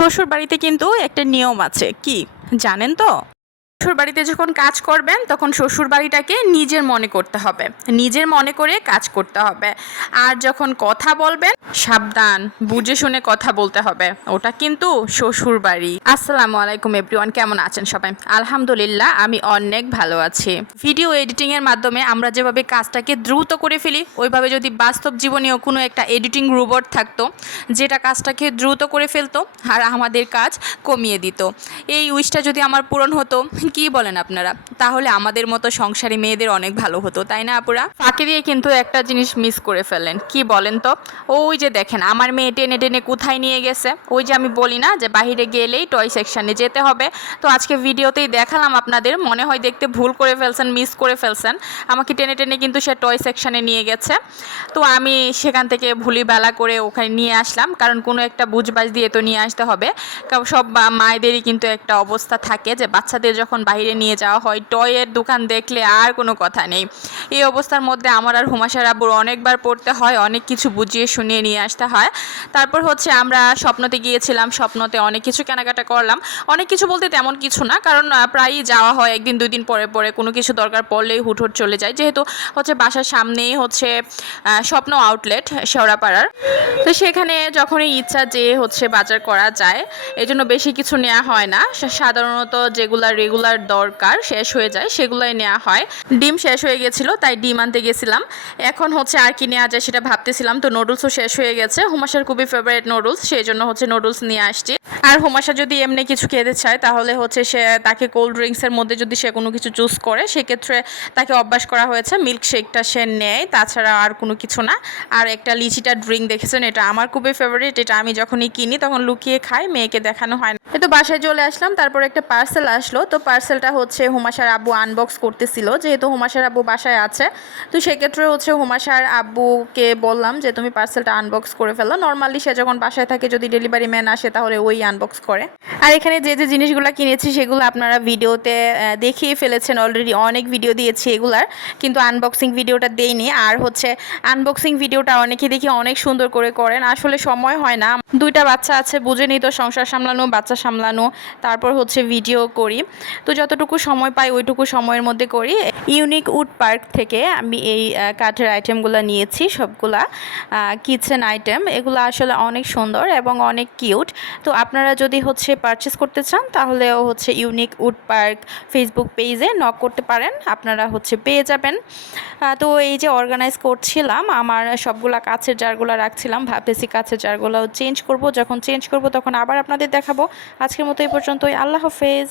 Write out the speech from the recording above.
শ্বশুর বাড়িতে কিন্তু একটা নিয়ম আছে, কি জানেন তো? শ্বশুর বাড়িতে যখন কাজ করবেন তখন শ্বশুর বাড়িটাকে নিজের মনে করতে হবে, নিজের মনে করে কাজ করতে হবে। আর যখন কথা বলবেন সাবধান, বুঝে শুনে কথা বলতে হবে, ওটা কিন্তু শ্বশুর বাড়ি। আসসালামু আলাইকুম এভরিওয়ান, কেমন আছেন সবাই? আলহামদুলিল্লাহ আমি অনেক ভালো আছি। ভিডিও এডিটিংয়ের মাধ্যমে আমরা যেভাবে কাজটাকে দ্রুত করে ফেলি, ওইভাবে যদি বাস্তব জীবনেও কোনো একটা এডিটিং রোবট থাকতো যেটা কাজটাকে দ্রুত করে ফেলতো আর আমাদের কাজ কমিয়ে দিত, এই উইশটা যদি আমার পূরণ হতো, কি বলেন আপনারা? তাহলে আমাদের মতো সংসারী মেয়েদের অনেক ভালো হতো, তাই না আপুরা? ফাঁকে দিয়ে কিন্তু একটা জিনিস মিস করে ফেলেন, কি বলেন তো? ওই যে দেখেন আমার মেয়ে টেনে টেনে কোথায় নিয়ে গেছে। ওই যে আমি বলি না যে বাইরে গেলেই টয় সেকশানে যেতে হবে, তো আজকে ভিডিওতেই দেখালাম আপনাদের। মনে হয় দেখতে ভুল করে ফেলছেন, মিস করে ফেলছেন। আমাকে টেনে টেনে কিন্তু সে টয় সেকশানে নিয়ে গেছে, তো আমি সেখান থেকে ভুলিবেলা করে ওখানে নিয়ে আসলাম, কারণ কোনো একটা বুঝবাজ দিয়ে তো নিয়ে আসতে হবে। কারণ সব মায়েদেরই কিন্তু একটা অবস্থা থাকে যে বাচ্চাদের যখন বাইরে নিয়ে যাওয়া হয় টয়ের দোকান দেখলে আর কোনো কথা নেই। এই অবস্থার মধ্যে আমার আর হুমাশার আব্বুর অনেকবার পড়তে হয়, অনেক কিছু বুঝিয়ে শুনিয়ে নিয়ে আসতে হয়। তারপর হচ্ছে আমরা স্বপ্নতে গিয়েছিলাম, স্বপ্নতে অনেক কিছু কেনাকাটা করলাম। অনেক কিছু বলতে তেমন কিছু না, কারণ প্রায়ই যাওয়া হয়, একদিন দুই দিন পরে পরে কোনো কিছু দরকার পড়লেই হুটহুট চলে যায়, যেহেতু হচ্ছে বাসার সামনেই হচ্ছে স্বপ্ন আউটলেট শেওড়াপাড়ার। তো সেখানে যখনই ইচ্ছা যে হচ্ছে বাজার করা যায়, এই জন্য বেশি কিছু নেওয়া হয় না। সাধারণত যেগুলা রেগুলার দরকার শেষ হয়ে যায় সেগুলাই নেওয়া হয়। ডিম শেষ হয়ে গেছিলো, তাই ডিম আনতে গেছিলাম। এখন হচ্ছে আর কি নেওয়া যায় সেটা ভাবতেছিলাম, তো নুডলসও শেষ হয়ে গেছে। হুমাশার খুবই ফেভারিট নুডলস, সেই জন্য হচ্ছে নুডলস নিয়ে আসছি। আর হুমাশা যদি এমনি কিছু খেতে চায় তাহলে হচ্ছে সে তাকে কোল্ড ড্রিঙ্কসের মধ্যে যদি সে কোনো কিছু চুজ করে, সেক্ষেত্রে তাকে অভ্যাস করা হয়েছে মিল্কশেকটা সে নেয়, তাছাড়া আর কোনো কিছু না। আর একটা লিচিটা ড্রিঙ্ক দেখেছেন, এটা আমার খুবই ফেভারিট, এটা আমি যখনই কিনি তখন লুকিয়ে খাই, মেয়েকে দেখানো হয় না। তো বাসায় চলে আসলাম, তারপর একটা পার্সেল আসলো। তো পার্সেলটা হচ্ছে হুমাশার আব্বু আনবক্স করতেছিল, যেহেতু হুমাশার আব্বু বাসায় আছে, তো সেক্ষেত্রে হচ্ছে হুমাশার আব্বুকে বললাম যে তুমি পার্সেলটা আনবক্স করে ফেলো। নর্মালি সে যখন বাসায় থাকে, যদি ডেলিভারি ম্যান আসে তাহলে ওই আনবক্স করে। আর এখানে যে যে জিনিসগুলো কিনেছি সেগুলো আপনারা ভিডিওতে দেখিয়ে ফেলেছেন, অলরেডি অনেক ভিডিও দিয়েছি এগুলার, কিন্তু আনবক্সিং ভিডিওটা দেইনি। আর হচ্ছে আনবক্সিং ভিডিওটা অনেকে দেখি অনেক সুন্দর করে করেন, আসলে সময় হয় না, দুইটা বাচ্চা আছে, বুঝেনি তো, সংসার সামলানো, বাচ্চা সামলানো, তারপর হচ্ছে ভিডিও করি, তো যতটুকু সময় পাই ওইটুকু সময়ের মধ্যে করি। ইউনিক উড পার্ক থেকে আমি এই কাঠের আইটেমগুলো নিয়েছি, সবগুলা কিচেন আইটেম। এগুলো আসলে অনেক সুন্দর এবং অনেক কিউট। তো আপনারা যদি হচ্ছে পারচেস করতে চান তাহলেও হচ্ছে ইউনিক উড পার্ক ফেসবুক পেজে নক করতে পারেন, আপনারা হচ্ছে পেয়ে যাবেন। তো এই যে অর্গানাইজ করছিলাম, আমার সবগুলা কাছের জারগুলো রাখছিলাম, ভাবতেছি কাছের জারগুলো চেঞ্জ করব, যখন চেঞ্জ করব তখন আবার আপনাদের দেখাবো। আজকের মতো এই পর্যন্তই, আল্লাহ হাফেজ।